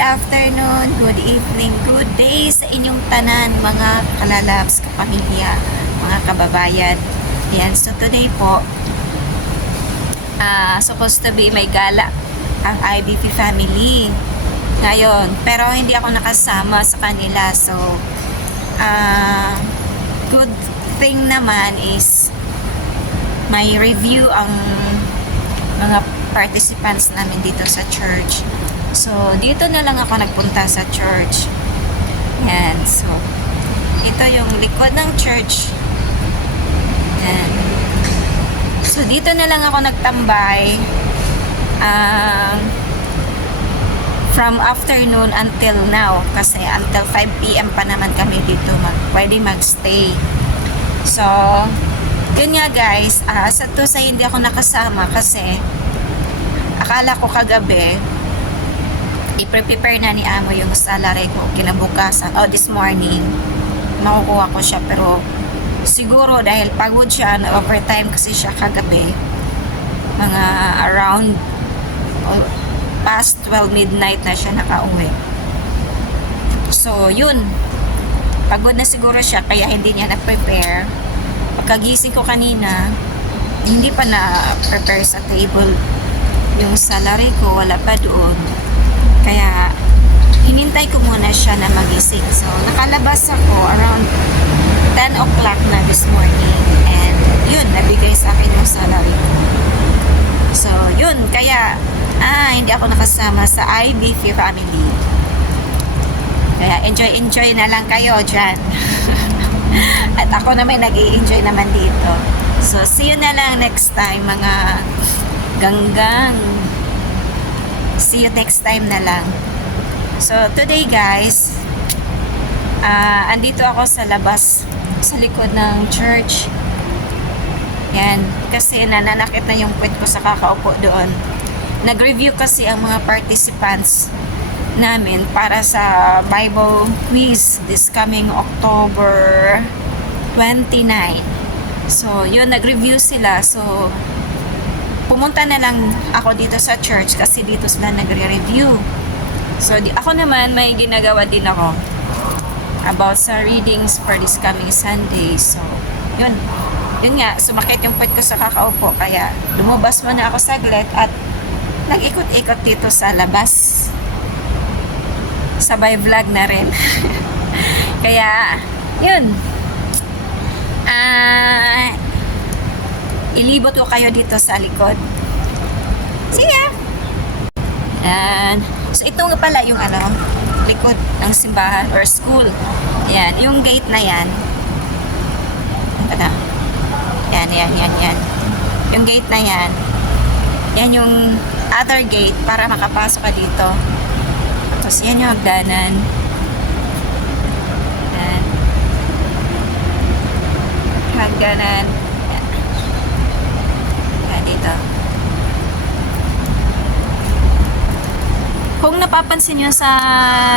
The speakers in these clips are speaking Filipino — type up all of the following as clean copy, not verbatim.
afternoon, good evening, good day sa inyong tanan, mga kalalabs, kapamilya, mga kababayan. Yan, so today po, supposed to be may gala ang IBP family ngayon. Pero hindi ako nakasama sa kanila. So, good thing naman is may review ang mga participants namin dito sa church. So, dito na lang ako nagpunta sa church. Yan. So, ito yung likod ng church. Yan. So, dito na lang ako nagtambay. From afternoon until now. Kasi until 5 p.m. pa naman kami dito pwede magstay. So, yun nga guys. Sa to sa hindi ako nakasama kasi akala ko kagabi i-prepare na ni Amo yung salary ko kinabukasan this morning makukuha ko siya, pero siguro dahil pagod siya na overtime kasi siya kagabi mga around past 12 midnight na siya nakauwi. So yun, pagod na siguro siya kaya hindi niya na-prepare. Pagkagising ko kanina hindi pa na-prepare sa table yung salary ko, wala pa doon. Kaya, hinintay ko muna siya na magising. So, nakalabas ako around 10 o'clock na this morning. And, yun, nabigay sa akin yung salary ko. So, yun. Kaya, hindi ako nakasama sa IBP family. Kaya, enjoy na lang kayo dyan. At ako naman nag-i-enjoy naman dito. So, see you na lang next time, mga ganggang. See you next time na lang. So, today guys, andito ako sa labas, sa likod ng church. Yan, kasi nananakit na yung puwet ko sa kakaupo doon. Nag-review kasi ang mga participants namin para sa Bible quiz this coming October 29. So, yun, nag-review sila. So, pumunta na lang ako dito sa church kasi dito sila nagre-review. So, ako naman may ginagawa din ako about sa readings for this coming Sunday. So, yun. Yun nga, sumakit yung puwet ko sa kakaupo. Kaya, lumabas muna ako saglit at nag-ikot-ikot dito sa labas. Sabay vlog na rin. Kaya, yun. Ilibot ko kayo dito sa likod. See ya! And, so ito nga pala yung likod ng simbahan or school. Yan, yung gate na yan. Yan. Yung gate na yan. Yan yung other gate para makapasok ka dito. Tapos yan yung hagdanan. Yan. Hagdanan. Dito. Kung napapansin nyo sa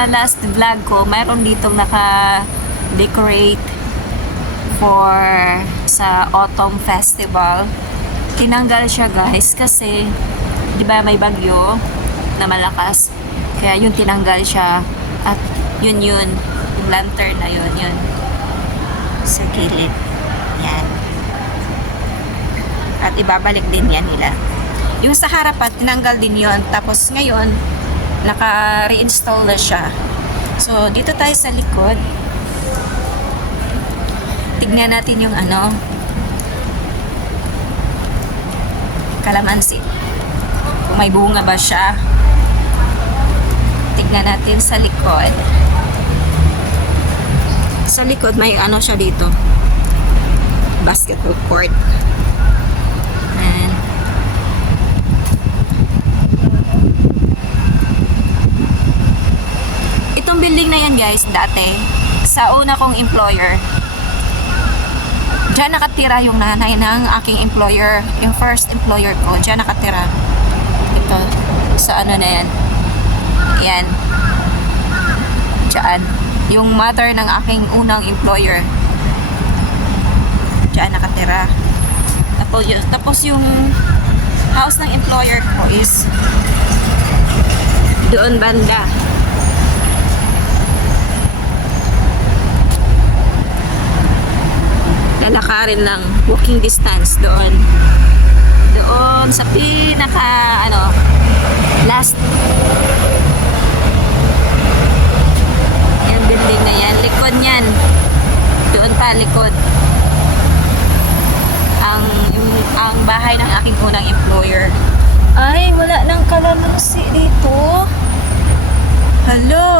last vlog ko, mayroon ditong naka-decorate for sa Autumn Festival. Tinanggal siya guys kasi di ba may bagyo na malakas, kaya yun tinanggal siya at yun yung lantern na yun sa gilid. Yan. At ibabalik din yan nila. Yung sa harapan, tinanggal din yon. Tapos ngayon, naka-reinstall na siya. So, dito tayo sa likod. Tignan natin yung kalamansi. Kung may bunga ba siya. Tignan natin sa likod. Sa likod, may siya dito. Basketball court. Building na yan guys, dati sa una kong employer, dyan nakatira yung nanay ng aking employer, yung first employer ko, dyan nakatira. Ito, sa na yan, yan, dyan yung mother ng aking unang employer, dyan nakatira. Tapos yung house ng employer ko is doon banda. lalakarin lang, walking distance doon. Doon sa pinaka last. Yan building na yan, likod niyan. Doon pa likod. Ang bahay ng aking unang employer. Ay, wala nang kalamansi dito. Hello.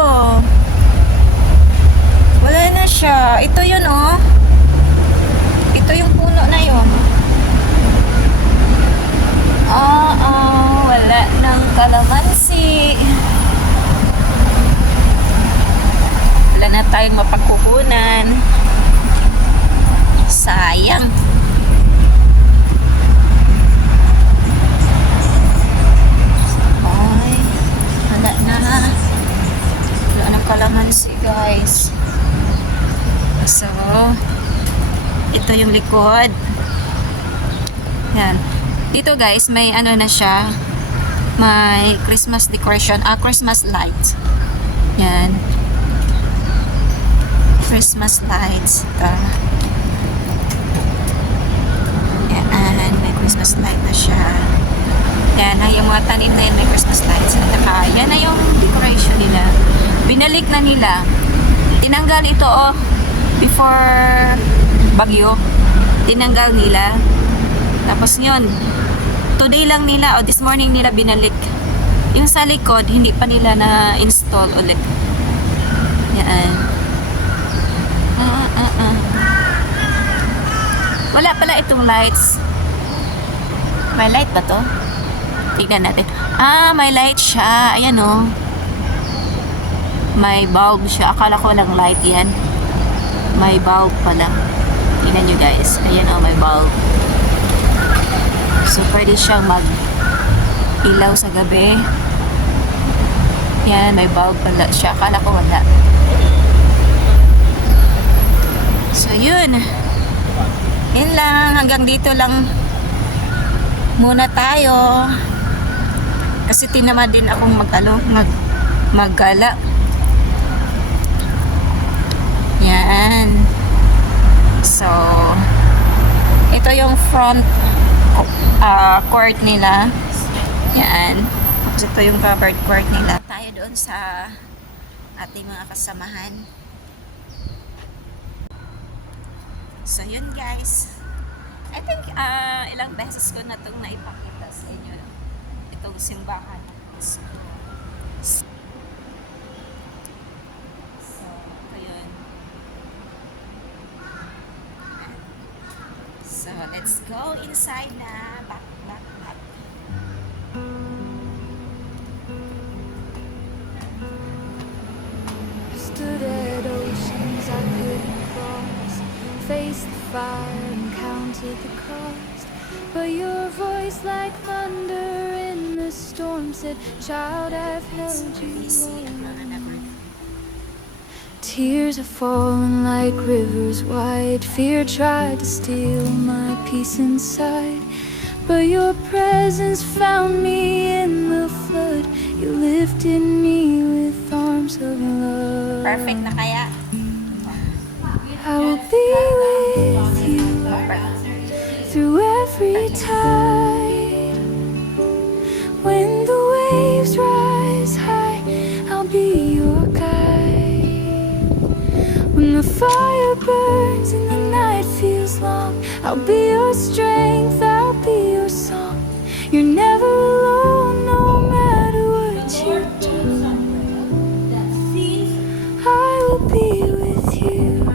Wala na siya. Ito yun, oh. Ito yung puno na yun. Wala nang kalamansi. Wala na tayong mapagkukunan. Sayang. Ay, wala na. Wala na kalamansi, guys. So, ito yung likod. Yan. Dito guys, may na siya. May Christmas decoration. Christmas lights. Yan. Christmas lights. Yan. May Christmas light na siya. Yan. Yung mga tanim na yan, may Christmas lights. At yan na yung decoration nila. Binalik na nila. Tinanggal ito, before bagyo. Tinanggal nila. Tapos yun, today lang nila this morning nila binalik. Yung sa likod, hindi pa nila na-install ulit. Yan. Wala pala itong lights. May light ba to? Tignan natin. May light siya. Ayan, oh. May bulb siya. Akala ko walang light yan. May bulb pala. Tignan nyo guys. Ayan, oh, may bulb. So, pwede siyang mag-ilaw sa gabi. Yan, may bulb pala siya. Akala ko wala. So, yun. Yun lang. Hanggang dito lang muna tayo. Kasi tinamad din akong maggala. Yan. So, ito yung front court nila. Yan. Tapos ito yung covered court nila. Tayo doon sa ating mga kasamahan. So, yun guys. I think ilang beses ko na itong naipakita sa inyo. Itong simbahan. So, yun. So, let's go inside na. Back. Stood at oceans I couldn't cross, faced the fire and counted the cost. But your voice like thunder in the storm said, "Child, I've held you all." Tears have fallen like rivers wide. Fear tried to steal my peace inside, but your presence found me in the flood. You lifted me with arms of love. Perfect na kaya? I will be with you through every tide. When the waves rise high, I'll be your guide. When the fire burns and the night feels long, I'll be your strength, I'll be your song. You're never alone, no matter what you do. I will be with you.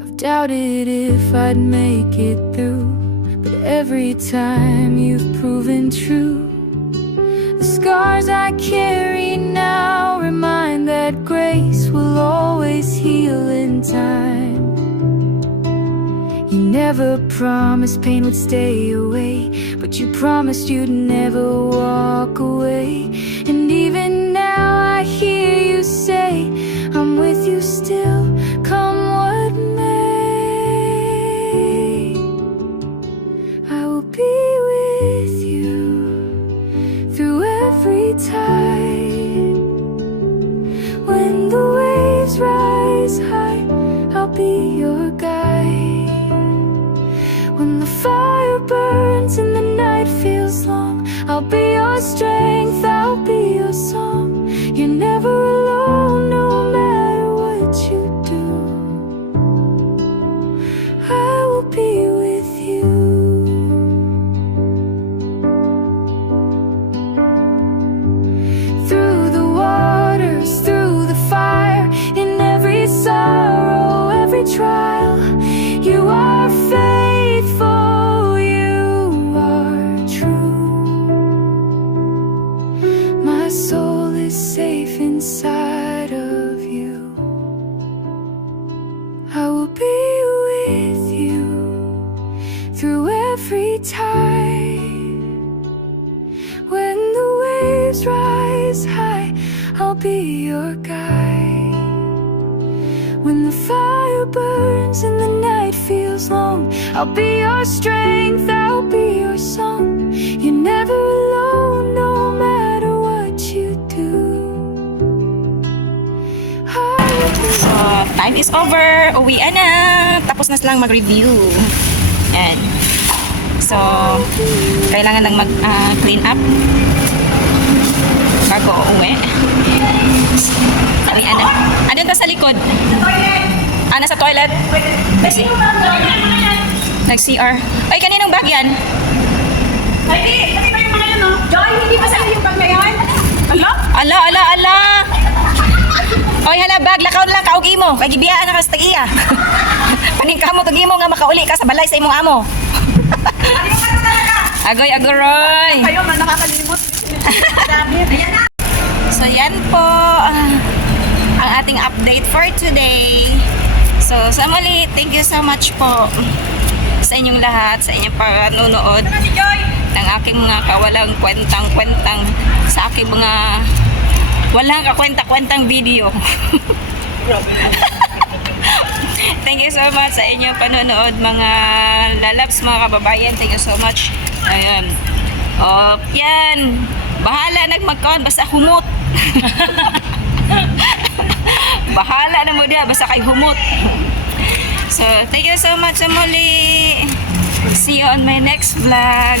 I've doubted if I'd make it through, but every time you've proven true. The scars I carry now remind that grace will always heal in time. You never promised pain would stay away, but you promised you'd never walk away. And even now I hear you say, I'm with you still, come what may. I will be with you through every tide. When the waves I'll be your strength, I'll be your song. You're never alone, no matter what you do. I will be with you. Through the waters, through the fire, in every sorrow, every trial, you are faithful, you are true. My soul is safe inside of you. I will be with you through every tide. When the waves rise high, I'll be your guide. When the fire burns and the night feels long, I'll be your strength, I'll be your song. You're never alone, no matter what you do. I will be So, time is over. Uwian na. Tapos na silang mag-review. Yan. So, kailangan lang mag-clean up bago uuwi. Uwian na. Andun ka sa likod? Nasa toilet? Nag-CR. Ay, kaninong bag yan? Ay, di! Kasi kayo mga yun, no? Joy, hindi pa sa'yo yung bag na yan? Ala? Ala! Oy, hala, bag. Lakaw na lang kaog imo. Kay gibiyaan na ka sa tag-iya. Paningka mo, tag-imo nga makauli ka sa balay sa imong amo. Agoy, agoroy. Kayo, man, nakakalimot. Dami. Ayan na! So, yan po ang ating update for today. So, sa muli, thank you so much po sa inyong lahat, sa inyong panonood Si Joy! ng aking mga kawalang kwentang-kwentang, sa aking mga walang kakwenta-kwentang video. Thank you so much sa inyong panonood, mga lalabs, mga kababayan. Thank you so much. Ayan. Yan. Bahala nagmagkaon, basta humot. Bahala na mo dia, basta kay humot. So, thank you so much sa muli. See you on my next vlog.